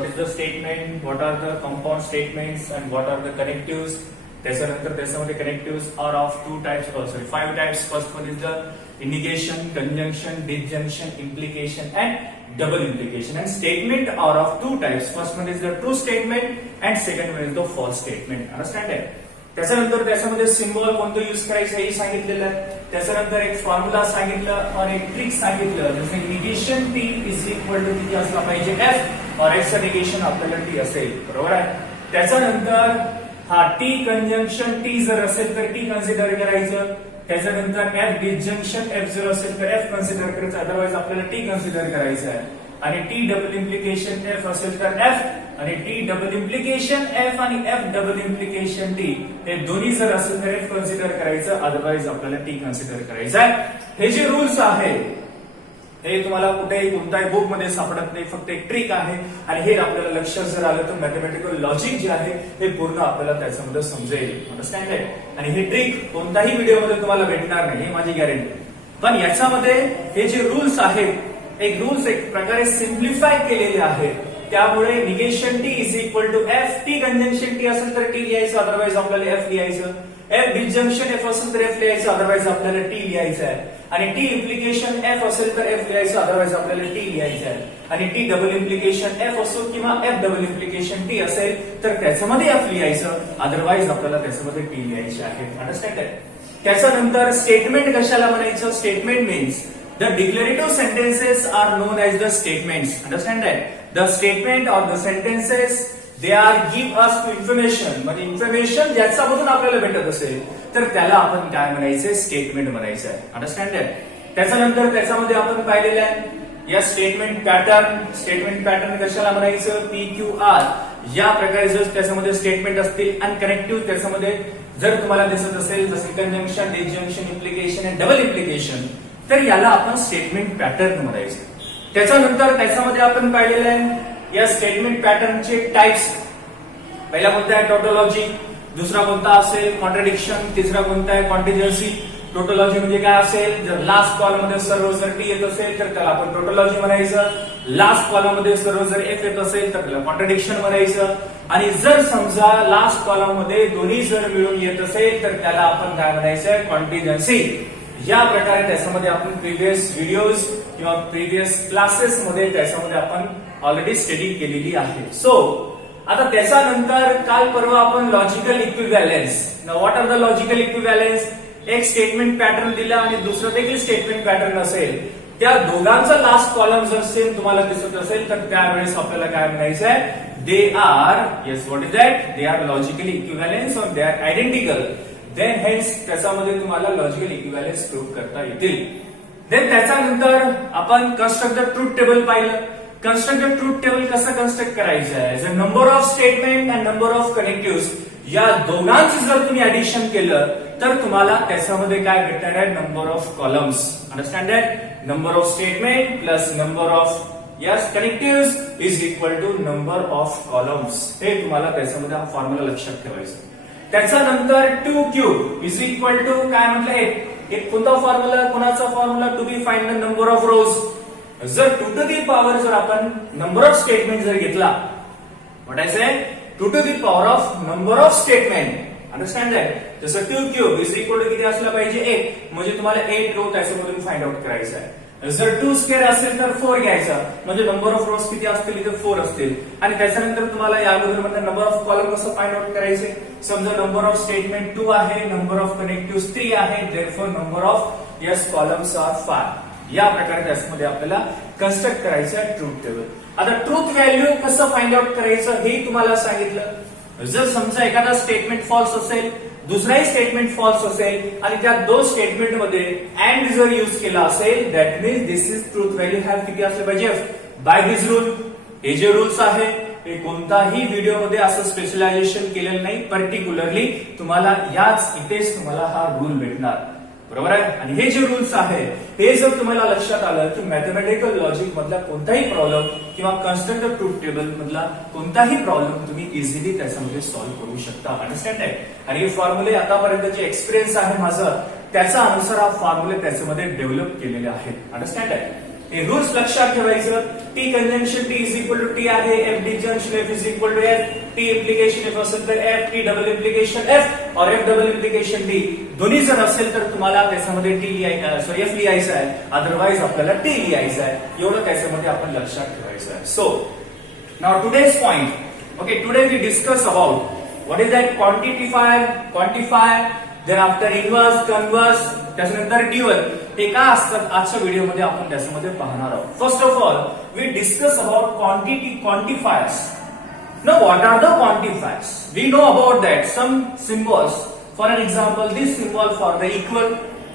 what is the statement, what are the compound statements and what are the connectives. त्याच्यानंतर त्याच्यामध्ये connectives are of five types. First one is the negation, conjunction, disjunction, implication and double implication. And statement are of two types. First one is the true statement and second one is the false statement. Understand it? त्याच्यानंतर त्याच्यामध्ये symbol कोणतं use करायचं हे सांगितलेलं आहे. त्याच्यानंतर एक formula सांगितलं और एक ट्रिक सांगितलं. जसं negation T is equal to किती असला पाहिजे एफ और एक्सचं निगेशन आपल्याला टी असेल. बरोबर आहे. त्याच्यानंतर हा टी कंजंक्शन टी जर असेल तर टी कन्सिडर करायचं. त्याच्यानंतर एफ डिसजंक्शन एफ जर असेल तर एफ कन्सिडर करायचं. अदरवाइज आपल्याला टी कन्सिडर करायचं आहे. आणि टी डबल इम्प्लिकेशन एफ असेल तर एफ आणि टी डबल इम्प्लिकेशन एफ आणि एफ डबल इम्प्लिकेशन टी हे दोन्ही जर असेल तर एफ कन्सिडर करायचं. अदरवाइज आपल्याला टी कन्सिडर करायचं आहे. हे जे रूल्स आहे हे तुम्हाला कुठेही कोणत्याही बुक मध्ये सापडत नाही. फक्त एक ट्रिक आहे आणि हे आपल्याला लक्षात जर आलं तर मॅथमॅटिकल लॉजिक जे आहे हे पूर्ण आपल्याला त्याच्यामध्ये समजेल. अंडरस्टँड आहे. आणि हे ट्रिक कोणत्याही व्हिडिओमध्ये तुम्हाला भेटणार नाही हे माझी गॅरंटी. पण याच्यामध्ये हे जे रूल्स आहेत एक रूल्स एक प्रकारे सिम्प्लिफाय केलेले आहेत. त्यामुळे negation T is equal to F. T conjunction T असेल तर टी लिहायचं. अदरवाइज आपल्याला एफ लिहायचं. एफ डिसजंक्शन एफ असेल तर एफ लिहायचं. अदरवाइज आपल्याला टी लिहायचं आहे. आणि टी इम्प्लिकेशन एफ असेल तर एफ लिहायचं. अदरवाइज आपल्याला टी लिहायचं आहे. आणि टी डबल इम्प्लिकेशन एफ असो किंवा एफ डबल इम्प्लिकेशन टी असेल तर त्याच्यामध्ये एफ लिहायचं. अदरवाइज आपल्याला त्याच्यामध्ये टी लिहायचे आहे. अंडरस्टँड आहे. त्याच्यानंतर स्टेटमेंट कशाला म्हणायचं. Statement means the declarative sentences are known as the statements. Understand that? The statement or the sentences they are give us to information. म्हणजे इन्फॉर्मेशन ज्याच्यामधून आपल्याला भेटत असेल तर त्याला आपण काय म्हणायचं स्टेटमेंट म्हणायचं आहे. Understand that. त्याच्यानंतर त्याच्यामध्ये आपण पाहिलेलं आहे या स्टेटमेंट पॅटर्न. स्टेटमेंट पॅटर्न कशाला म्हणायचं PQR. या प्रकारे जर त्याच्यामध्ये स्टेटमेंट असतील आणि कनेक्टिव्ह त्याच्यामध्ये जर तुम्हाला दिसत असेल जसे कंजंक्शन डिसजंक्शन इम्प्लिकेशन आणि डबल इम्प्लिकेशन तर याला आपण स्टेटमेंट पॅटर्न म्हणायचं. त्याच्यानंतर त्याच्यामध्ये आपण पाहिलेलं आहे या स्टेटमेंट पॅटर्नचे टाइप्स. पहिला कोणता आहे टोटोलॉजी. दुसरा कोणता असेल कॉन्ट्रडिक्शन. तिसरा कोणता आहे कॉन्टिजन्सी. टोटोलॉजी म्हणजे काय असेल जर लास्ट कॉलम मध्ये सर्व जर टी येत असेल तर त्याला आपण टोटोलॉजी म्हणायचं. लास्ट कॉलम मध्ये सर्व जर एफ येत असेल तर त्याला कॉन्ट्रडिक्शन म्हणायचं. आणि जर समजा लास्ट कॉलम मध्ये दोन्ही जर मिळून येत असेल तर त्याला आपण काय म्हणायचं कॉन्टिजन्सी. या प्रकारे त्याच्यामध्ये आपण प्रिव्हियस व्हिडिओज किंवा प्रिव्हियस क्लासेस मध्ये त्याच्यामध्ये आपण ऑलरेडी स्टडी केलेली आहे. सो आता त्याच्यानंतर काल परवा आपण logical equivalence. What are the logical equivalence. एक स्टेटमेंट पॅटर्न दिला आणि दुसरं देखील स्टेटमेंट पॅटर्न असेल. त्या दोघांचा लास्ट कॉलम जर सेम तुम्हाला दिसत असेल तर त्यावेळेस आपल्याला काय म्हणायचं आहे they are yes what is that they are logically equivalence और they are identical. Then hence त्याच्यामध्ये तुम्हाला लॉजिकल इक्विव्हॅलन्स प्रूव्ह करता येतील. देन त्याच्यानंतर आपण कन्स्ट्रक्ट द ट्रूथ टेबल पाहिलं. कन्स्ट्रक्ट द ट्रूथ टेबल कसं कन्स्ट्रक्ट करायचं आहे. जर number of statement and number of connective या दोघांचं जर तुम्ही ऍडिशन केलं तर तुम्हाला त्याच्यामध्ये काय भेटणार आहे number of columns. Understand that. Number of statement plus number of yes connective is equal to number of columns. हे तुम्हाला त्याच्यामध्ये हा फॉर्म्युला लक्षात ठेवायचा. त्याच्यानंतर 2 क्यूब इज इक्वल टू काय म्हटलं एक कोणता फॉर्म्युला कोणाचा formula to be find the number of rows. जर 2 टू दी पॉवर जर आपण नंबर ऑफ स्टेटमेंट जर घेतला what I say 2 to the power of number of statement. Understand that. जसं 2 क्यूब इज इक्वल टू किती असला पाहिजे 1 म्हणजे तुम्हाला 8 रो त्याच्यामधून फाइंड आउट करायचं आहे. जर 2 स्क्वेअर असेल तर 4 घ्यायचा म्हणजे नंबर ऑफ रोज किती असतील इथे 4 असतील. आणि त्याच्यानंतर तुम्हाला या अगोदर म्हणजे नंबर ऑफ कॉलम कसं फाइंड आउट करायचे. समजा नंबर ऑफ स्टेटमेंट 2 आहे. नंबर ऑफ कनेक्टिव्ह 3 आहे. Therefore number of yes columns are 5. या प्रकारे त्याच्यामध्ये आपल्याला कन्स्ट्रक्ट करायचं आहे ट्रूथ टेबल. आता ट्रूथ व्हॅल्यू कसं फाइंड आउट करायचं हे तुम्हाला सांगितलं. जर समजा एखादा स्टेटमेंट फॉल्स असेल दुसराही स्टेटमेंट फॉल्स असेल आणि त्या दोन स्टेटमेंट मध्ये अँड जर यूज केला असेल that means this is truth value have किती असले पाहिजे बाय दिस रूल. हे जे रूल्स आहे हे कोणताही व्हिडिओमध्ये असं स्पेशलायझेशन केलेलं नाही. पर्टिक्युलरली तुम्हाला याच इथेच तुम्हाला हा रूल भेटणार. बरोबर आहे. आणि हे जे रूल्स आहे हे जर तुम्हाला लक्षात आलं की मॅथमॅटिकल लॉजिक मधला कोणताही प्रॉब्लेम किंवा कन्स्ट्रक्ट द ट्रूथ टेबल मधला कोणताही प्रॉब्लेम तुम्ही इझिली त्याच्यामध्ये सॉल्व्ह करू शकता. अंडरस्टँड आहे. आणि हे फॉर्म्युले आतापर्यंतचे एक्सपिरियन्स आहे माझं त्याच्या अनुसार हा फॉर्म्युले त्याच्यामध्ये डेव्हलप केलेले आहेत. अंडरस्टँड आहे. हे रूल्स लक्षात ठेवायचं. T conjunction T is equal to T आहे, F disjunction F is equal to F, T implication F असेल तर F, T double implication F और एफ डबल इम्प्लिकेशन टी दोन्ही जर असेल तर तुम्हाला त्याच्यामध्ये एफ लिहायचं आहे, अदरवाइज आपल्याला टी लिहायचं आहे. एवढं त्याच्यामध्ये आपण लक्षात ठेवायचं आहे. So now today's point. Okay, today we discuss about what is that quantifier, then after inverse, converse, त्याच्यानंतर dual. हे काय असतात आजच्या व्हिडिओमध्ये आपण त्याच्यामध्ये पाहणार आहोत. First of all we discuss about quantifiers. Now what are the quantifiers? We know about that some symbols. For an example, this symbol for the equal.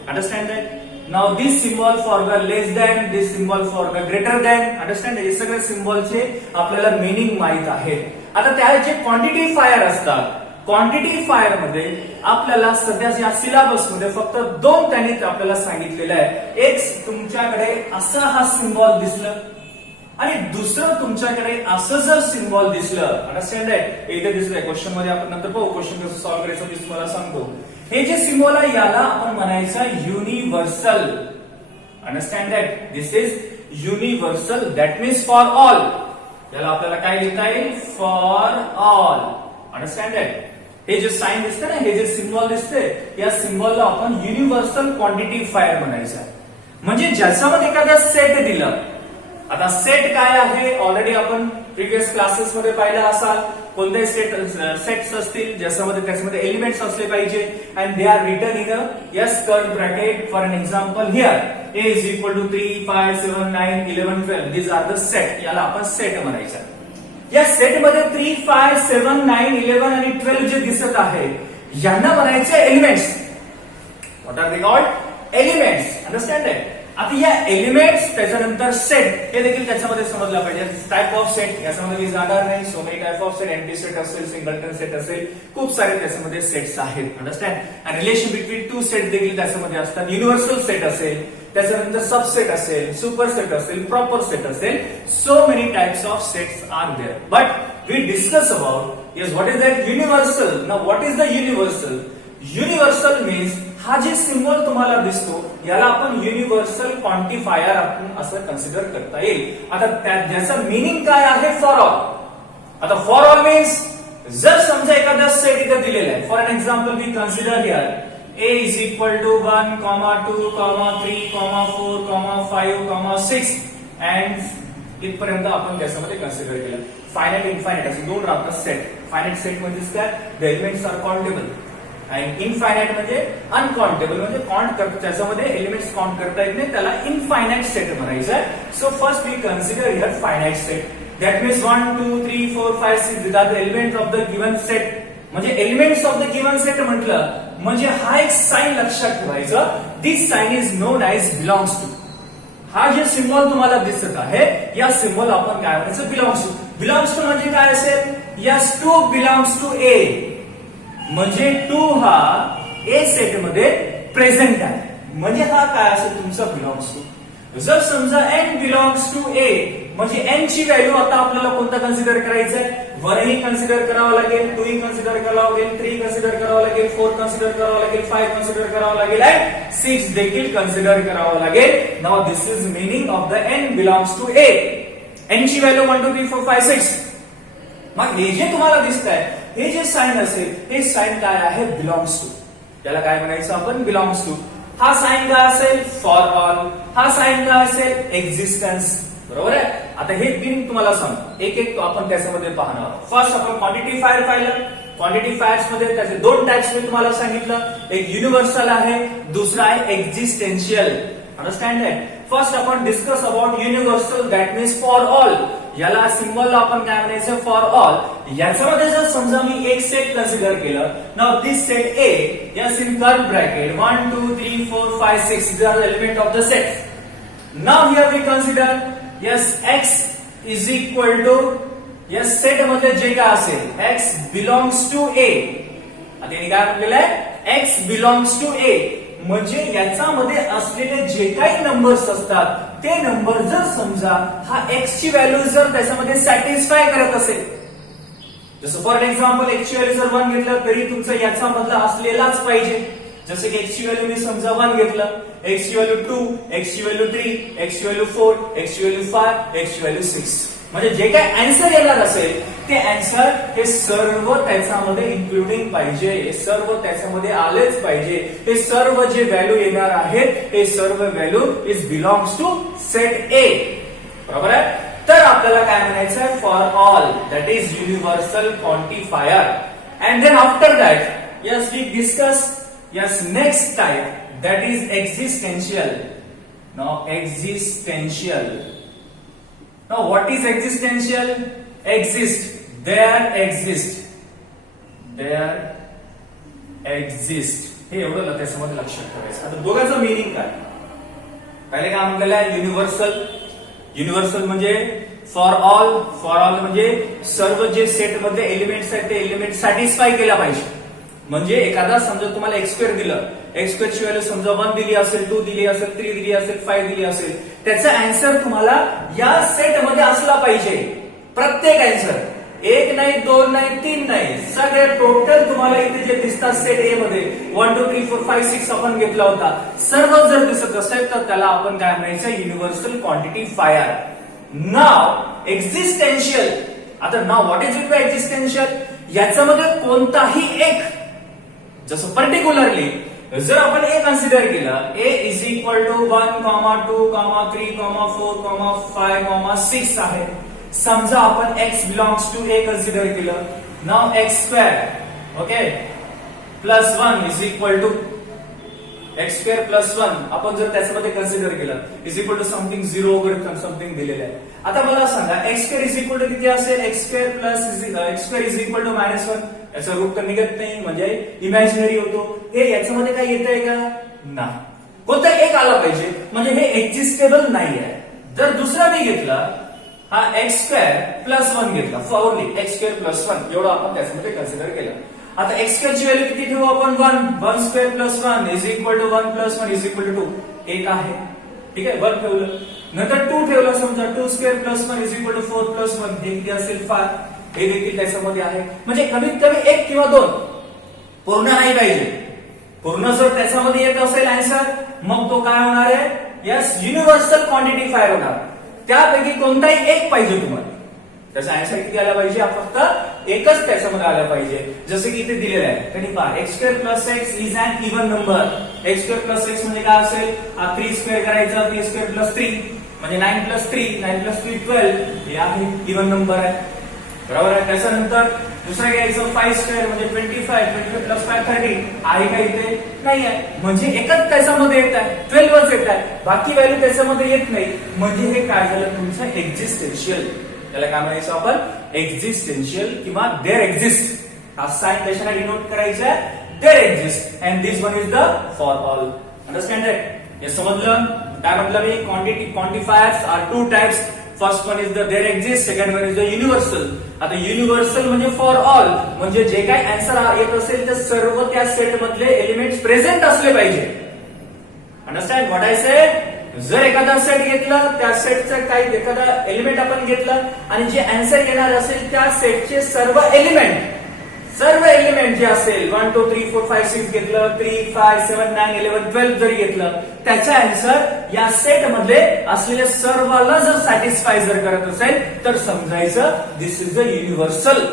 Understand that? Now this symbol for the less than, this symbol for the greater than. Understand? हे सगळे सिम्बॉलचे आपल्याला meaning माहित आहे. आता त्या जे क्वांटिटीफायर असतात, क्वांटिटीफायर मध्ये आपल्याला सध्या या सिलेबस मध्ये फक्त दोन त्यांनी आपल्याला सांगितलेलं आहे. एक तुमच्याकडे असा हा सिम्बॉल दिसलं आणि दुसरं तुमच्याकडे असं जर सिम्बॉल दिसलं. अंडरस्टँड आहे? इथे दिसलंय क्वेश्चन मध्ये, आपण नंतर पाहू क्वेश्चन कसं सॉल्व्ह करायचं मी तुम्हाला सांगतो. हे जे सिम्बॉल आहे याला आपण म्हणायचं universal. Understand that? This is universal, that means for all. याला आपल्याला काय लिहिता येईल? For all. Understand that? हे जे साइन दिसते ना, हे जे सिम्बॉल दिसते, या सिम्बॉलला आपण युनिव्हर्सल क्वांटिटीफायर म्हणायचं आहे. म्हणजे ज्याच्यामध्ये एखादा सेट दिलं. आता सेट काय आहे ऑलरेडी आपण प्रिव्हियस क्लासेस मध्ये पाहिलं असाल. कोणते सेट्स असतील ज्याच्यामध्ये त्याच्यामध्ये एलिमेंट्स असले पाहिजे and they are written in a curved bracket. For an example here a is equal to 3, 5, 7, 9, 11, 12. These are the set. याला आपण सेट म्हणायचं. या सेट मध्ये 3, 5, 7, 9, 11 आणि 12 जे दिसत आहे यांना म्हणायचे elements. What are they called? Elements. Understand आहे? आता या एलिमेंट्स त्याच्यानंतर सेट हे देखील त्याच्यामध्ये समजलं पाहिजे. टाइप ऑफ सेट याच्यामध्ये मी जाणार नाही. So many type of set, empty set असेल, सिंगलटन सेट असेल, खूप सारे त्याच्यामध्ये सेट्स आहेत. अंडरस्टँड? आणि रिलेशन बिटवीन टू सेट देखील त्याच्यामध्ये असतात. युनिव्हर्सल सेट असेल, त्याच्यानंतर सबसेट असेल, सुपर सेट असेल, प्रॉपर सेट असेल. So many types of sets are there. But we discuss about yes what is that universal. Now what is the universal? Universal means हा जे सिम्बॉल तुम्हाला दिसतो याला आपण युनिव्हर्सल क्वांटिफायर आपण असं कन्सिडर करता येईल. आता ज्याचं मिनिंग काय आहे? For all. आता फॉर ऑल मीन्स जर समजा एखादा सेट इथे दिलेला आहे. For an example we consider here a is equal to 1, 2, 3, 4, 5, 6 and इथपर्यंत आपण त्याच्यामध्ये कन्सिडर केलं. फायनाइट इनफायनाइट असे दोन राहतात सेट. फायनाइट सेट म्हणजे काय? द एलिमेंट्स आर काउंटेबल आणि इनफायनाइट म्हणजे अनकाउंटेबल, म्हणजे काउंट करतो त्याच्यामध्ये एलिमेंट्स काउंट करता येत नाही, त्याला इनफायनाइट सेट म्हणायचं आहे. So first we consider here finite set. That means 1, 2, 3, 4, 5, 6 these are the elements of the given set. म्हणजे elements of the given set म्हटलं म्हणजे हा एक साइन लक्षात ठेवायचा. This sign is known as belongs to. हा जे सिम्बॉल तुम्हाला दिसत आहे या सिम्बॉल आपण काय म्हणायचं? Belongs to. बिलॉंग्स टू म्हणजे काय असेल? यस, 2 बिलॉंग्स टू ए. म्हणजे 2 हा ए सेट मध्ये प्रेझेंट आहे. म्हणजे हा काय असेल? तुमचा बिलॉंग्स टू. जर समजा n बिलॉंग्स टू ए म्हणजे n ची व्हॅल्यू आता आपल्याला कोणता कन्सिडर करायचं आहे? 1 ही कन्सिडर करावं लागेल, 2 ही कन्सिडर करावं लागेल, 3 कन्सिडर करावं लागेल, 4 कन्सिडर करावं लागेल, 5 कन्सिडर करावं लागेल आणि 6 देखील कन्सिडर करावं लागेल. Now this is meaning of the n belongs to A. n ची व्हॅल्यू 1, 2, 3, 4, 5, 6. मग हे जे तुम्हाला दिसत आहे हे जे साइन असेल हे साइन काय आहे? Belongs to. त्याला काय म्हणायचं आपण? Belongs to. हा साइन काय असेल? For all. हा साइन काय असेल? एक्झिस्टन्स. बरोबर आहे? आता हे मिनिंग तुम्हाला सांग एक एक आपण त्याच्यामध्ये पाहणार आहोत. फर्स्ट आपण क्वांटिटीफायर पाहिलं. क्वांटिटीफायर्स मध्ये त्याचे दोन टाइप्स मी तुम्हाला सांगितलं. एक युनिव्हर्सल आहे, दुसरा आहे एक्झिस्टेन्शियल. Understand that? फर्स्ट आपण discuss about universal, that means for all. याला सिम्बॉलला आपण काय म्हणायचं? For all. याच्यामध्ये जर समजा मी एक सेट कन्सिडर केलं, now this set A yes in curved bracket 1, 2, 3, 4, 5, 6 these are the element of the set. Now here we consider yes x is equal to yes set मध्ये जे काय असेल x belongs to a. आता याने काय म्हटलेलं आहे? x belongs to a म्हणजे याच्यामध्ये असलेले जे काही नंबर्स असतात ते नंबर जर समजा हा x ची व्हॅल्यू जर त्याच्यामध्ये सॅटिस्फाय करत असेल, जसं फॉर एक्झाम्पल x ची व्हॅल्यू जर 1 घेतलं तरी तुमचं याच्यामधला असलेलाच पाहिजे. जसे की x ची व्हॅल्यू मी समजा 1 घेतलं, x ची व्हॅल्यू 2, x ची व्हॅल्यू 3, x ची व्हॅल्यू 4, x ची व्हॅल्यू 5, x ची व्हॅल्यू 6. म्हणजे जे काय आन्सर येणार असेल ते आन्सर हे सर्व त्याच्यामध्ये इन्क्लुडिंग पाहिजे, हे सर्व त्याच्यामध्ये आलेच पाहिजे. हे सर्व जे व्हॅल्यू येणार आहेत हे सर्व value is belongs to set A. बरोबर आहे. तर आपल्याला काय म्हणायचं आहे, for all that is universal quantifier. And then after that yes we discuss yes next type that is existential. Now existential. Now what is existential? Exist. There exist. There exist. हे एवढं त्याच्यामध्ये लक्षात ठेवायचं. आता दोघांचं मिनिंग काय? पहिले काय म्हटलेलं आहे, युनिव्हर्सल. युनिव्हर्सल म्हणजे फॉर ऑल. फॉर ऑल म्हणजे सर्व जे सेट मध्ये एलिमेंट्स आहेत ते एलिमेंट सॅटिस्फाय केला पाहिजे. म्हणजे एखादा समजा तुम्हाला एक्स स्क्वेअर दिलं, एक्स स्क्वेअर ची व्हॅल्यू समजा 1 दिली असेल, 2 दिली असेल, 3 दिली असेल, 5 दिली असेल, त्याचा आन्सर तुम्हाला या सेट मध्ये असला पाहिजे. प्रत्येक आन्सर, 1 नाही, 2 नाही, 3 नाही, सगळे टोटल तुम्हाला इथे जे दिसतात सेट ए मध्ये 1 2 3 4 5 6 आपण घेतला होता, सर्व जर दिसत असेल तर त्याला आपण काय म्हणायचं, युनिव्हर्सल क्वांटिफायर. नाव एक्झिस्टेन्शियल. आता नाव what is it by existential? याच्यामध्ये कोणताही एक, जसं पर्टिक्युलरली जर आपण ए कन्सिडर केलं, ए इज इक्वल टू 1, 2, 3, 4, 5, 6 आहे. समजा आपण x belongs to A consider केलं. नाव X square okay plus 1 is equal to X square plus 1 आपण जर त्याच्यामध्ये कन्सिडर केलं इज इक्वल टू समथिंग 0 वगैरे समथिंग दिलेलं आहे. आता मला सांगा x square is equal to किती असेल? X square plus x square is equal to -1. याचा रूट तर निघत नाही म्हणजे इमॅजिनरी होतो. हे याच्यामध्ये काय येत आहे का? नाही. कोणता एक आला पाहिजे म्हणजे हे एक्झिस्टेबल नाही आहे. जर दुसरा मी घेतला, हा एक्स स्क्वेअर प्लस 1 घेतला, फॉरली एक्स स्क्वेअर प्लस 1 एवढं आपण त्याच्यामध्ये कन्सिडर केलं. आता एक्स स्क्वेअर ची व्हॅल्यू किती ठेवू आपण? 1 square plus 1 is equal to 1 plus 1 is equal to 2. एक आहे, ठीक आहे, 1 ठेवलं. नंतर 2 ठेवला, समजा 2 square plus 1 is equal to 4 plus 1 हे किती असेल? 5. हे देखील त्याच्यामध्ये आहे. म्हणजे कमीत कमी 1 किंवा 2 पूर्ण नाही पाहिजे. पूर्ण जर त्याच्यामध्ये येत असेल आन्सर मग तो काय होणार आहे? यस, युनिव्हर्सल क्वांटिफायर होणार. त्यापैकी कोणताही एक पाहिजे तुम्हाला. त्याचा आन्सर किती आला पाहिजे? फक्त एकच त्याच्यामध्ये आला पाहिजे. जसे की इथे दिलेलं आहे, कधी पहा x square plus x is an even number. X square plus x म्हणजे काय असेल? 3 स्क्वेअर करायचा, 3 स्क्वेअर प्लस 3 म्हणजे 9 प्लस 3, 9 प्लस 3 12. हे आहे इव्हन नंबर आहे. बरोबर आहे. त्याच्यानंतर दुसरं घ्यायचं 5 स्क्वेअर म्हणजे 25, 25 प्लस 5 30. आहे का? इथे नाही आहे. म्हणजे एकच त्याच्यामध्ये येत आहे, 12च येत आहे, बाकी व्हॅल्यू त्याच्यामध्ये येत नाही. म्हणजे हे काय झालं? तुमचं एक्झिस्टेन्शियल. त्याला काय म्हणायचं आपण? एक्झिस्टेन्शियल किंवा देअर एक्झिस्ट. हा साइन कशाला डिनोट करायचा? There exist. And this one is the for all. Understand that? हे समजलं? काय म्हटलं मी? Quantifiers are 2 types. First one is the there exist, second one is the universal. आता युनिव्हर्सल म्हणजे फॉर ऑल, म्हणजे जे काही आन्सर येत असेल ते सर्व त्या सेट मधले एलिमेंट्स प्रेझेंट असले पाहिजे. अंडरस्टँड व्हॉट आय से? जर एखादा सेट घेतला, त्या सेटचं काही एखादा एलिमेंट आपण घेतलं आणि जे आन्सर येणार असेल त्या सेटचे सर्व एलिमेंट जे असेल 1 2 3 4 5 6 घेतलं, 3 5 7 9 11 12 जरी घेतलं, त्याचा आन्सर या सेट मध्ये असलेल्या सर्वाला जर सॅटिस्फाय जर करत असेल तर समजायचं this is the universal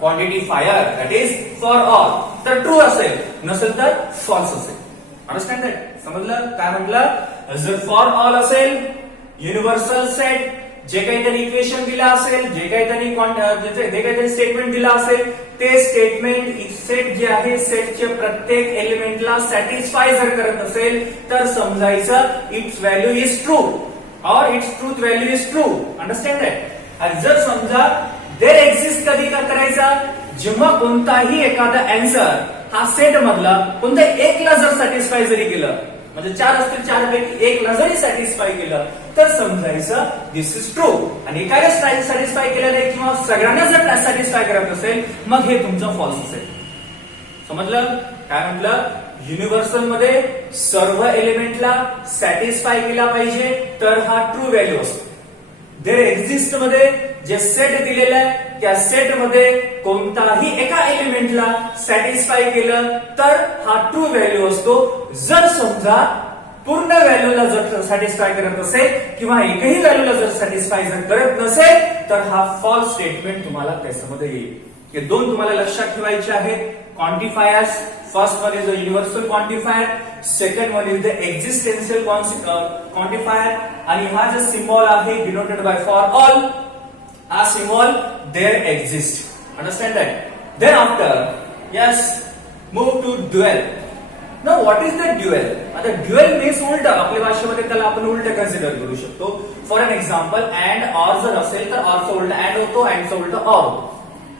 quantifier that is for all. तर ट्रू असेल, नसेल तर फॉल्स असेल. Understand that? समजलं काय म्हटलं? जर फॉर ऑल असेल, युनिव्हर्सल सेट, जे काही त्यांनी इक्वेशन दिलं असेल, जे काही त्यांनी स्टेटमेंट दिलं असेल, ते स्टेटमेंट सेट जे आहे सेटचे प्रत्येक एलिमेंटला सॅटिस्फाय जर करत असेल तर समजायचं इट्स व्हॅल्यू इज ट्रू और its truth value is true. Understand that? आणि जर समजा देअर एक्झिस्ट कधी का करायचा? जेव्हा कोणताही एखादा आन्सर हा सेट मधला कोणत्या एकला जर सॅटिस्फाय जरी केलं, म्हणजे 4 असतील 4 पैकी एकला जरी सॅटिस्फाय केलं तर समजायचं दिस इज ट्रू. आणि एकाला सॅटिस्फाय केलं नाही किंवा सगळ्यांना जर सॅटिस्फाय करत असेल मग हे तुमचं फॉल्स असेल. समजलं काय म्हटलं? युनिव्हर्सल मध्ये सर्व एलिमेंटला सॅटिस्फाय केला पाहिजे तर हा ट्रू व्हॅल्यू असतो. देअर एक्झिस्ट मध्ये जे सेट दिलेलं आहे त्या सेटमध्ये कोणताही एका एलिमेंटला सॅटिस्फाय केलं तर हा ट्रू व्हॅल्यू असतो. जर समजा पूर्ण व्हॅल्यूला जर सॅटिस्फाय करत असेल किंवा एकही व्हॅल्यूला जर सॅटिस्फाय जर करत नसेल तर हा फॉल्स स्टेटमेंट तुम्हाला त्याच्यामध्ये येईल. हे दोन तुम्हाला लक्षात ठेवायचे आहेत. Quantifiers, first one is the universal quantifier, second one is the existential quantifier. आणि हा जो सिम्बॉल आहे डिनोटेड बाय फॉर ऑल, हा symbol there exist. Understand that. Then after yes move to dual. Now what is the dual? आता dual means उलट. आपल्या भाषेमध्ये त्याला आपण उलट कन्सिडर करू शकतो. For an example and or जर असेल तर ऑरचं उलट अँड होतो, अँडचं उलट ऑर होतो.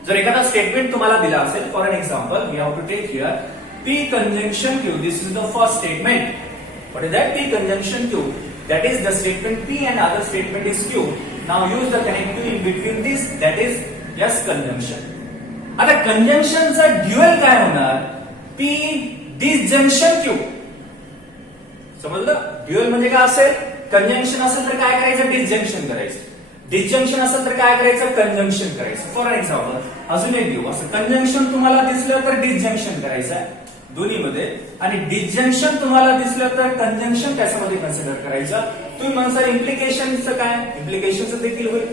जर एखादा स्टेटमेंट तुम्हाला दिला असेल, for an example we have to take here P conjunction Q. This is the first statement. What is that? P conjunction Q. That is the statement P and other statement is Q. Now use the connective in between this. That is yes conjunction. आता कंजंक्शनचा dual काय होणार? P disjunction Q. समजलं? Dual म्हणजे काय असेल? Conjunction असेल तर काय करायचं? डिसजंक्शन करायचं. डिसजंक्शन असेल तर काय करायचं? कंजंक्शन करायचं. फॉर एक्झाम्पल अजून एक घेऊ. असं कंजंक्शन तुम्हाला दिसलं तर डिसजंक्शन करायचं आहे दोन्हीमध्ये, आणि डिसजंक्शन तुम्हाला दिसलं तर कंजंक्शन त्याच्यामध्ये कन्सिडर करायचं. तुम्ही म्हणसाल इम्प्लिकेशनचं काय? इम्प्लिकेशनचं देखील होईल.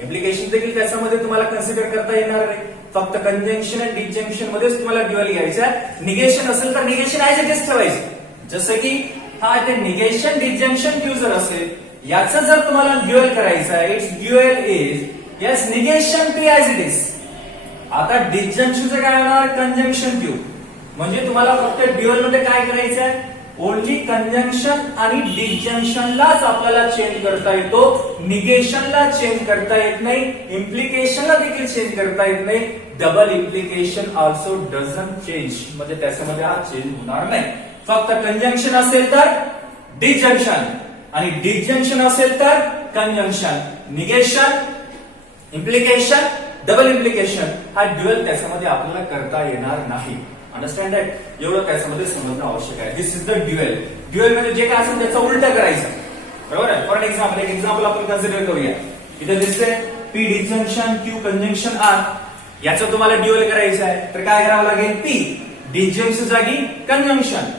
इम्प्लिकेशन देखील त्याच्यामध्ये तुम्हाला कन्सिडर करता येणार नाही. फक्त कंजंक्शन आणि डिसजंक्शन मध्येच तुम्हाला ड्युएल घ्यायचं आहे. निगेशन असेल तर निगेशन ऍज इट इज ठेवायचं. जसं की हा ते निगेशन डिसजंक्शन क्यू जर असेल, याचं जर तुम्हाला ड्युएल करायचं आहे, it's dual is yes negation P as it is. आता डिसजंक्शनचं काय होणार? Conjunction Q. म्हणजे तुम्हाला फक्त ड्युएल मध्ये काय करायचं आहे? ओनली कंजंक्शन आणि डिसजंक्शनलाच आपल्याला चेंज करता येतो. निगेशनला चेंज करता येत नाही, इम्प्लिकेशनला देखील चेंज करता येत नाही. Double implication also doesn't change. म्हणजे त्याच्यामध्ये हा चेंज होणार नाही. फक्त कंजंक्शन असेल तर डिसजंक्शन आणि डिसजंक्शन असेल तर conjunction. Negation, implication, double implication हा ड्युएल त्याच्यामध्ये आपल्याला करता येणार नाही. Understand that. एवढं त्याच्यामध्ये समजणं आवश्यक आहे. This is the dual. Dual म्हणजे जे काय असेल त्याचं उलट करायचं. बरोबर आहे. फॉर एक्झाम्पल एक एक्झाम्पल आपण कन्सिडर करूया. इथे दिसतंय P disjunction Q conjunction R. याचं तुम्हाला ड्युएल करायचं आहे तर काय करावं लागेल? पी डिसजंक्शन जागी कंजंक्शन,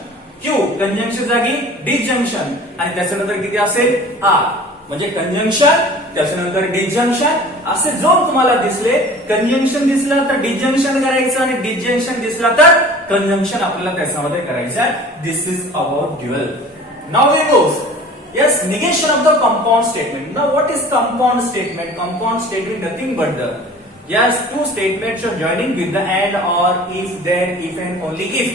क्यू कंजंक्शन जागी डिसजंक्शन, आणि त्याच्यानंतर किती असेल? आर. म्हणजे कंजंक्शन त्याच्यानंतर डिसजंक्शन असे जो तुम्हाला दिसले. कंजंक्शन दिसलं तर डिसजंक्शन करायचं आणि डिसजंक्शन दिसला तर कंजंक्शन आपल्याला त्याच्यामध्ये करायचं आहे. This is about dual. Now we goes yes negation of the compound statement. Now what is compound statement? Compound statement nothing but the yes two statements are joining with the and or if then if and only if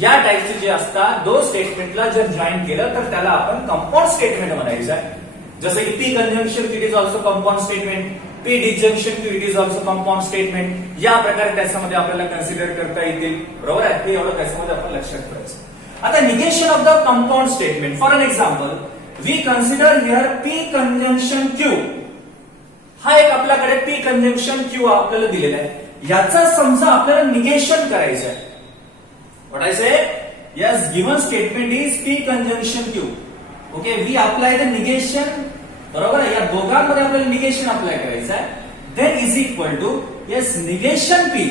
या टाइपचे जे असतात दो स्टेटमेंटला जर join केलं तर त्याला आपण compound statement म्हणायचं आहे. जसं की P conjunction it is also compound statement, P disjunction it is also compound statement. या प्रकारे त्याच्यामध्ये आपल्याला कन्सिडर करता येतील. बरोबर आहे. ते एवढं त्याच्यामध्ये आपण लक्षात ठेवायचं. आता negation of the compound statement. For an example we consider here P conjunction Q. हा एक आपल्याकडे पी कंजंक्शन क्यू आपल्याला दिलेला आहे. याचा समजा आपल्याला निगेशन करायचं आहे. What I say? Yes given statement is P conjunction Q. Okay we apply the negation. बरोबर आहे. या दोघांमध्ये आपल्याला निगेशन अप्लाय करायचं आहे. Then is equal to yes negation P.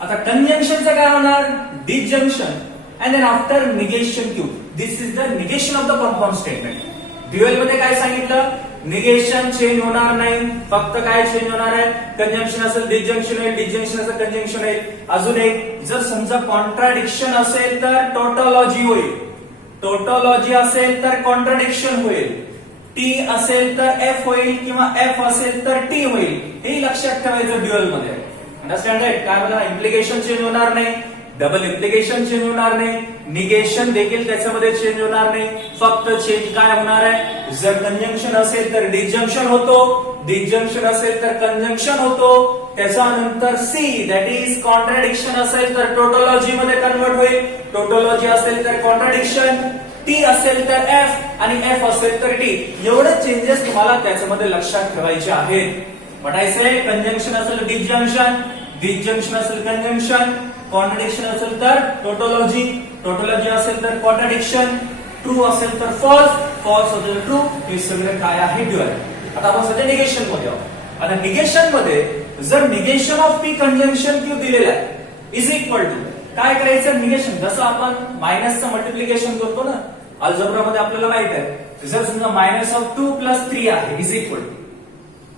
आता कंजंक्शनचं काय होणार? Disjunction and then after negation Q. This is the negation of the compound statement. Dual मध्ये काय सांगितलं? निगेशन चेंज होणार नाही. फक्त काय चेंज होणार आहे? कंजंक्शन असेल डिसजंक्शन होईल, डिसजंक्शन असेल कंजंक्शन होईल. अजून एक जर समजा कॉन्ट्राडिक्शन असेल तर टोटोलॉजी होईल, टोटोलॉजी असेल तर कॉन्ट्राडिक्शन होईल, टी असेल तर एफ होईल किंवा एफ असेल तर टी होईल. हे लक्षात ठेवायचं ड्युएल मध्ये. Understand it? काय मला इम्प्लिकेशन चेंज होणार नाही, डबल इम्प्लिकेशन चेंज होणार नाही, निगेशन देखील त्याच्यामध्ये चेंज होणार नाही. फक्त चेंज काय होणार आहे? जर कंजंक्शन असेल तर डिसजंक्शन होतो, डिसजंक्शन असेल तर कंजंक्शन होतो. त्याच्यानंतर सी दॅट इज कॉन्ट्राडिक्शन असेल तर टोटोलॉजी मध्ये कन्वर्ट होईल, टोटोलॉजी असेल तर कॉन्ट्राडिक्शन, टी असेल तर एफ आणि एफ असेल तर टी. एवढे चेंजेस तुम्हाला त्याच्यामध्ये लक्षात ठेवायचे आहेत. What I say? कंजंक्शन असेल डिसजंक्शन, डिसजंक्शन असेल कंजंक्शन, कॉन्ट्राडिक्शन असेल तर टोटोलॉजी, टोटोलॉजी असेल तर कॉन्ट्राडिक्शन, ट्रू असेल तर फॉल्स, फॉल्स असेल तर ट्रू. हे सगळं काय आहे? ड्युएल. आता आपण सध्या निगेशन मध्ये आहोत. आता निगेशन मध्ये जर negation of P conjunction Q दिलेला आहे इज इक्वल टू काय करायचं निगेशन, जसं आपण मायनसचं मल्टिप्लिकेशन करतो ना अल्जेब्रा मध्ये आपल्याला माहित आहे, जर समजा मायनस ऑफ 2 + 3 आहे इज इक्वल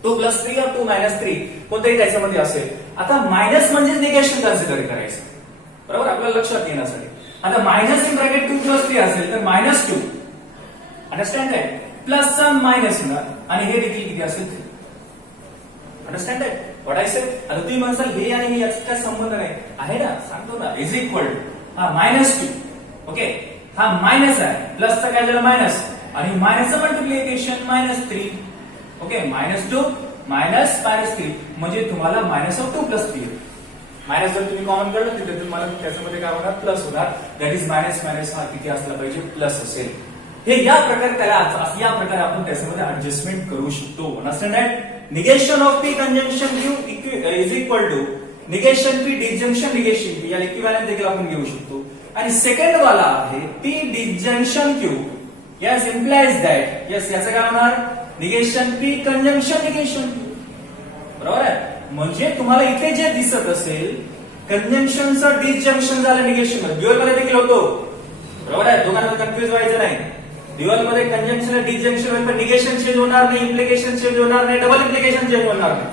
टू 2 + 3 or 2 - 3 कोणत्याही त्याच्यामध्ये असेल. आता मायनस म्हणजे निगेशन कन्सिडर करायचं, बरोबर आपल्याला लक्षात येण्यासाठी. आता मायनस इन ब्रॅकेट 2 + 3 असेल तर -2 अंडरस्टँड आहे, प्लस चा मायनस येणार आणि हे देखील किती असेल 3. अंडरस्टँड आहे व्हॉट आय से. आता तुम्ही म्हणसाल हे आणि हे याचा काय संबंध नाही आहे ना, सांगतो ना इज इक्वल टू हा -2 ओके, हा मायनस आहे प्लसचा काय झालं मायनस आणि मायनसचं मल्टिप्लिकेशन -3 ओके, -2 -3 म्हणजे तुम्हाला -2 + 3 मायनस जर तुम्ही कॉमन काढलं तिथे तुम्हाला त्याच्यामध्ये काय होणार प्लस होणार, दॅट इज मायनस मायनस हा किती असला पाहिजे प्लस असेल. हे या प्रकारे त्याला या प्रकारे आपण त्याच्यामध्ये ऍडजस्टमेंट करू शकतो. Understand that. Negation of P conjunction Q is equal to negation P disjunction negation P, या इक्विव्हॅलेंट देखील आपण घेऊ शकतो. आणि सेकंड वाला आहे P disjunction Q, yes implies that yes याचं काय होणार negation P conjunction negation Q, बरोबर आहे. म्हणजे तुम्हाला इथे जे दिसत असेल कंजंक्शनचं डिसजंक्शन झालं निगेशन, ड्युअल मध्ये देखील होतो, बरोबर आहे. दोघांमध्ये कन्फ्युज व्हायचं नाही. ड्युअल मध्ये कंजंक्शन डिसजंक्शन होईल पण निगेशन चेंज होणार नाही, इम्प्लिकेशन चेंज होणार नाही, डबल इम्प्लिकेशन चेंज होणार नाही.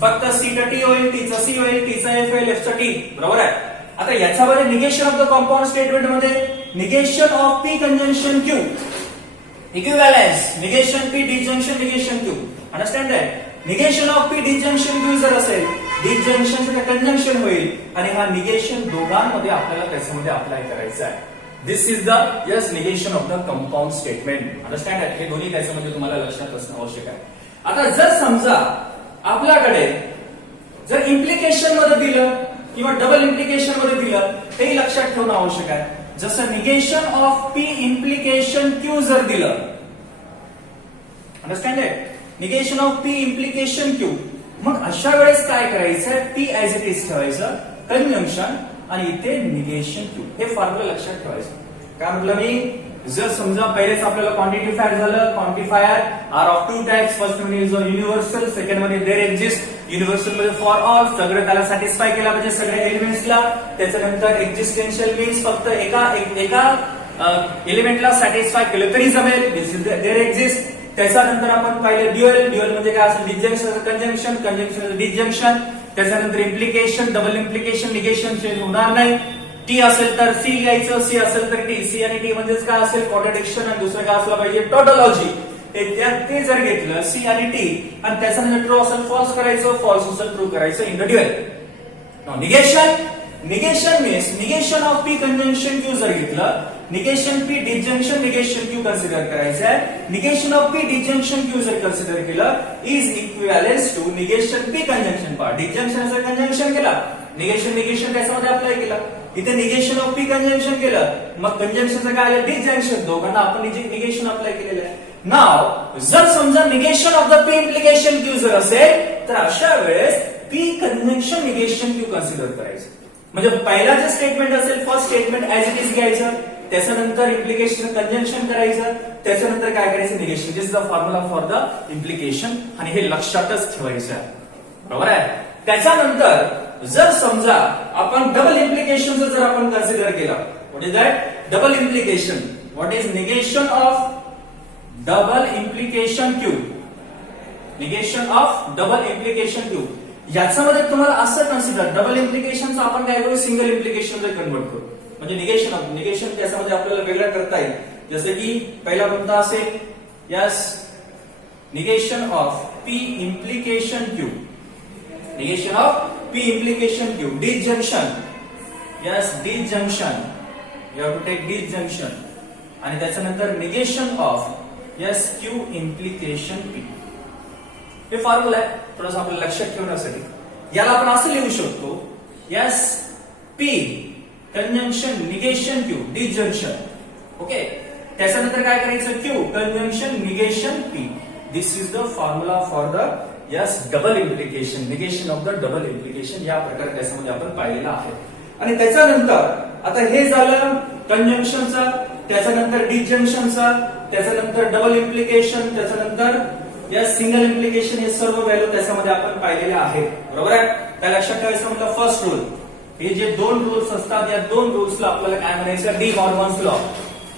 फक्त सी चा टी होईल, टी चा सी होईल, टी चा एफ होईल, एफ चा टी, बरोबर आहे. आता याच्यामध्ये negation of the compound statement मध्ये negation of P conjunction Q equivalence negation P disjunction negation Q, understand आहे. Negation of P disjunction Q जर असेल डिसजंक्शनचं कंजंक्शन होईल आणि हा निगेशन दोघांमध्ये आपल्याला त्याच्यामध्ये अप्लाय करायचा आहे. This is the yes negation of the compound statement, understand आहे. हे दोन्ही त्याच्यामध्ये तुम्हाला लक्षात असणं आवश्यक आहे. आता जर समजा आपल्याकडे जर इम्प्लिकेशन मध्ये दिलं किंवा डबल इम्प्लिकेशन मध्ये दिलं तेही लक्षात ठेवणं आवश्यक आहे. जसं negation of P implication Q जर दिलं, अंडरस्टँड आहे, negation of P implication Q, मग अशा वेळेस काय करायचं पी ऍज इट इज ठेवायचं कंजंक्शन आणि इथे निगेशन क्यू, हे फॉर्म्युला लक्षात ठेवायचं. काय म्हटलं मी, जर समजा पहिलेच आपल्याला क्वांटिफायर झालं, quantifier are of 2 types, first one is universal, second one is there exist. Universal मध्ये फॉर ऑल सगळे त्याला सॅटिस्फाय केला म्हणजे सगळ्या एलिमेंट्सला. त्याच्यानंतर एक्झिस्टेन्शियल मीन्स फक्त एका एलिमेंटला सॅटिस्फाय केलं तरी जमेल, दिस इज देअर एक्झिस्ट. त्याच्यानंतर आपण पाहिलं ड्युअल, ड्युअल म्हणजे काय असेल डिसजंक्शन कंजंक्शन, कंजंक्शन डिसजंक्शन. त्याच्यानंतर implication, double implication, negation change होणार नाही. टी असेल तर सी लिहायचं, सी असेल तर टी. सी आणि टी म्हणजेच काय असेल कॉन्ट्रडिक्शन आणि दुसरं काय असलं पाहिजे टोटोलॉजी. ते जर घेतलं सी आणि टी आणि त्याच्यानंतर ट्रू असेल फॉल्स करायचं, फॉल्स असेल ट्रू करायचं in the dual. Negation, negation means negation of P conjunction Q जर घेतलं, negation P disjunction negation Q consider करायचं आहे. Negation of P disjunction Q जर कन्सिडर केलं is equivalence to negation P conjunction part. डिसजंक्शनचं conjunction केलं, negation negation त्याच्यामध्ये apply केला. इथे निगेशन ऑफ पी कंजंक्शन केलं, मग कंजंक्शनचं काय आलं डिसजंक्शन, दोघांना आपण निगेशन अप्लाय केलेलं आहे. नाव जर समजा negation of the P implication Q जर असेल तर अशा वेळेस P conjunction negation Q consider करायचं. म्हणजे पहिला जे स्टेटमेंट असेल first statement as it is घ्यायचं, त्याच्यानंतर इम्प्लिकेशन कंजंक्शन करायचं, त्याच्यानंतर काय करायचं negation. This is the formula for the implication आणि हे लक्षातच ठेवायचं आहे, बरोबर आहे. त्याच्यानंतर जर समजा आपण डबल इम्प्लिकेशन जर आपण कन्सिडर केला, what is that double implication, what is negation of double implication Q, negation of double implication Q. याच्यामध्ये तुम्हाला असं कन्सिडर डबल इम्प्लिकेशनचं आपण काय करू सिंगल इम्प्लिकेशन कन्वर्ट करू. म्हणजे निगेशन त्याच्यामध्ये आपल्याला वेगळं करता येईल. जसं की पहिला कोणता असेल yes negation of P implication Q, negation of P implication Q disjunction, yes disjunction, you have to take disjunction आणि त्याच्यानंतर negation of yes Q implication P. हे फॉर्म्युला आहे थोडंसं आपल्याला लक्षात ठेवण्यासाठी. याला आपण असं लिहू शकतो yes P conjunction negation Q disjunction, okay. त्याच्यानंतर काय करायचं Q conjunction negation P. This is the formula for the yes double implication, negation of the double implication. या प्रकारे त्याच्यामध्ये आपण पाहिलेलं आहे. आणि त्याच्यानंतर आता हे झालं कंजंक्शनचा, त्याच्यानंतर डिसजंक्शनचा, त्याच्यानंतर डबल इम्प्लिकेशन, त्याच्यानंतर या सिंगल इम्प्लिकेशन हे सर्व व्हॅल्यू त्याच्यामध्ये आपण पाहिलेले आहेत. बरोबर आहे. त्या लक्षात ठेवायचं म्हटलं फर्स्ट रूल, हे जे दोन रूल्स असतात या दोन रूल्सला आपल्याला काय म्हणायचं, डी मॉर्गन्स लॉ.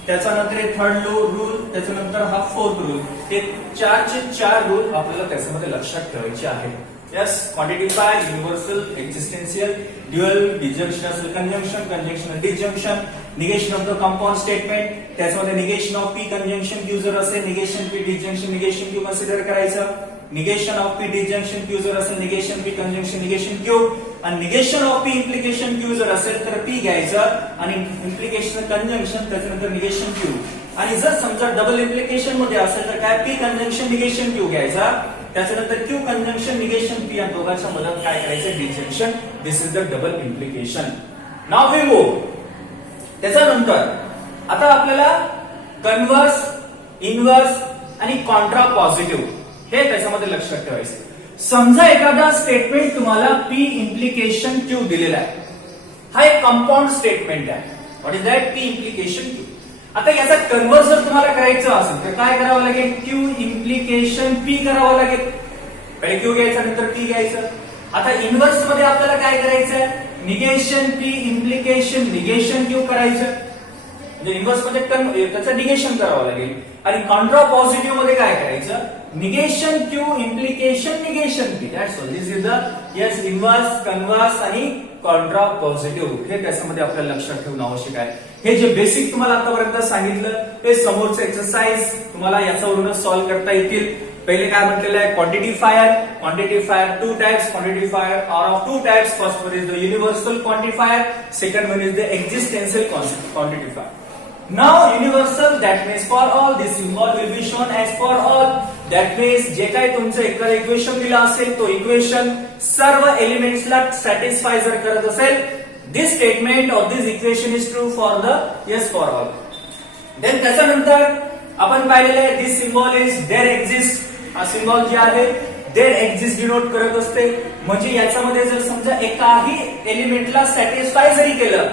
त्याच्यानंतर हे थर्ड रूल, त्याच्यानंतर हा फोर्थ रूल. हे चार रूल आपल्याला त्याच्यामध्ये लक्षात ठेवायचे आहेत. Yes, quantifier, universal, existential, dual, disjunctional conjunction, conjunctional disjunction, negation of the compound statement. त्याच्यामध्ये negation of P conjunction Q जर असेल, negation P disjunction negation Q consider करायचं. Negation of P disjunction Q जर असेल, negation P conjunction negation Q. आणि negation of P implication Q जर असेल तर पी घ्यायचं आणि इम्प्लिकेशन कंजंक्शन त्याच्यानंतर निगेशन क्यू. आणि जर समजा डबल इम्प्लिकेशन मध्ये असेल तर काय, पी कंजंक्शन निगेशन क्यू घ्यायचा, त्याच्यानंतर क्यू कंजंक्शन निगेशन पी, आणि दोघांच्या मदत काय करायचं, disjunction. This is the double implication. Now we move. त्याच्यानंतर आता आपल्याला कन्वर्स, इनवर्स आणि कॉन्ट्रा पॉझिटिव्ह हे त्याच्यामध्ये लक्षात ठेवायचं. समजा एखादा स्टेटमेंट तुम्हाला पी इम्प्लिकेशन क्यू दिलेला आहे, हा एक कंपाऊंड स्टेटमेंट आहे. What is that, P implication Q. आता याचा कन्वर्स जर तुम्हाला करायचं असेल तर काय करावं लागेल, क्यू इम्प्लिकेशन पी करावं लागेल. पहिले क्यू घ्यायचं नंतर पी घ्यायचं. आता इनवर्स मध्ये आपल्याला काय करायचं, negation P implication negation Q करायचं. म्हणजे इनवर्स मध्ये त्याचं निगेशन करावं लागेल. आणि कॉन्ट्रा पॉझिटिव्ह मध्ये काय करायचं, negation Q implication negation P. That's all. This is the yes inverse, converse आणि कॉन्ट्रा पॉझिटिव्ह. हे त्याच्यामध्ये आपल्याला लक्षात ठेवणं आवश्यक आहे. हे जे बेसिक तुम्हाला आतापर्यंत सांगितलं ते समोरचं एक्सरसाइज तुम्हाला याच्यावरूनच सॉल्व्ह करता येतील. पहिले काय म्हटलेलं आहे, quantifier two types, quantifier are of two types. First one is the universal quantifier, second one is the existential quantifier. Now universal, that means for all, this symbol will be shown as for all. That means जे काही तुमचं एखादं equation दिलं असेल तो equation सर्व एलिमेंट्सला satisfy जर करत असेल, this statement of this equation is true for the yes for all. Then त्याच्यानंतर आपण पाहिलेलं आहे, this symbol is there exist. हा सिम्बॉल जे आहे देअर एक्झिस्ट डिनोट करत असते. म्हणजे याच्यामध्ये जर समजा एकाही एलिमेंटला सॅटिस्फाय जरी केलं,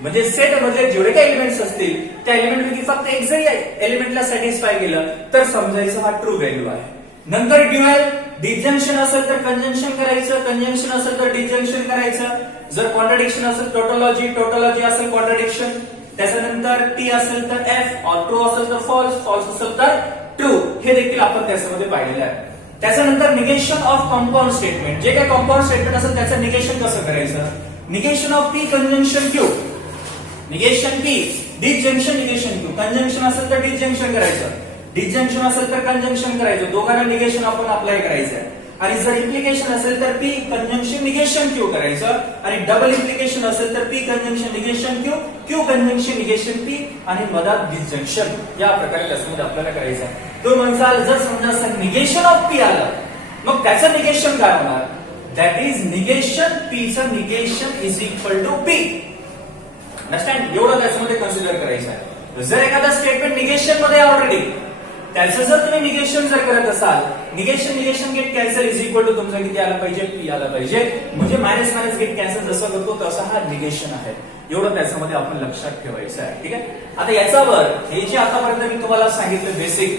म्हणजे सेट मध्ये जेवढे काही एलिमेंट्स असतील त्या एलिमेंट पैकी फक्त एक जरी एलिमेंटला सॅटिस्फाय केलं तर समजायचं हा ट्रू व्हॅल्यू आहे. नंतर ड्युअल, डिसजंक्शन असेल तर कंजंक्शन करायचं, कंजंक्शन असेल तर डिसजंक्शन करायचं. जर कॉन्ट्राडिक्शन असेल टोटोलॉजी, टोटोलॉजी असेल कॉन्ट्राडिक्शन. त्याच्यानंतर टी असेल तर एफ, और ट्रू असेल तर फॉल्स, फॉल्स असेल तर ट्रू. हे देखील आपण त्याच्यामध्ये पाहिलेलं आहे. त्याच्यानंतर निगेशन ऑफ कंपाऊंड स्टेटमेंट, जे काही कंपाऊंड स्टेटमेंट असेल त्याचं निगेशन कसं करायचं, negation of P conjunction Q, negation P disjunction negation Q. Conjunction असेल तर डिसजंक्शन करायचं, डिसजंक्शन असेल तर कंजंक्शन करायचं. दोघांना निगेशन आपण अप्लाय करायचं. आणि जर इम्प्लिकेशन असेल तर पी कंजंक्शन निगेशन क्यू करायचं. आणि डबल इम्प्लिकेशन असेल तर P conjunction negation Q, Q conjunction negation P आणि मधात डिसजंक्शन. या प्रकारे त्याच्यामध्ये आपल्याला करायचं आहे. तो म्हणसाल जर समजा निगेशन ऑफ पी आलं मग त्याचं निगेशन काय होणार, दॅट इज निगेशन पीचं negation is equal to P. Understand, एवढं त्याच्यामध्ये कन्सिडर करायचं आहे. जर एखादा स्टेटमेंट निगेशन मध्ये ऑलरेडी, त्याचं जर तुम्ही निगेशन जर करत असाल, negation get cancel is equal to तुमचं किती आलं पाहिजे, पी आलं पाहिजे. म्हणजे मायनस मायनस गेट कॅन्सल जसं करतो तसा हा निगेशन आहे. एवढं त्याच्यामध्ये आपण लक्षात ठेवायचं आहे. ठीक आहे. आता याच्यावर हे जे आतापर्यंत मी तुम्हाला सांगितलं बेसिक,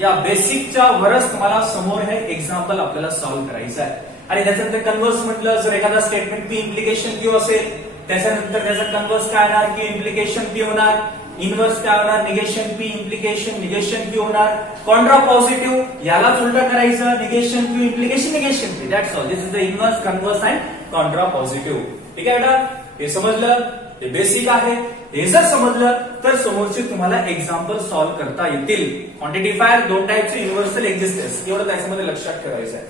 या बेसिकच्या वरच तुम्हाला समोर हे एक्झाम्पल आपल्याला सॉल्व्ह करायचं आहे. आणि त्याच्यानंतर कन्वर्स म्हटलं, जर एखादा स्टेटमेंट पी इम्प्लिकेशन क्यू असेल त्याच्यानंतर त्याचा कन्वर्स काय होणार, की इम्प्लिकेशन पी होणार. इनवर्स काय होणार, negation P implication negation P होणार. कॉन्ट्रा पॉझिटिव्ह यालाच उलट करायचं, negation P implication negation P. That's all. This is the inverse, converse and Contra positive. ठीक आहे बेटा, हे समजलं, हे बेसिक आहे. हे जर समजलं तर समोरचे तुम्हाला एक्झाम्पल सॉल्व्ह करता येतील. क्वांटिटीफायर दोन टाइपचे, युनिव्हर्सल एक्झिस्टन्स, एवढं त्याच्यामध्ये लक्षात ठेवायचं आहे.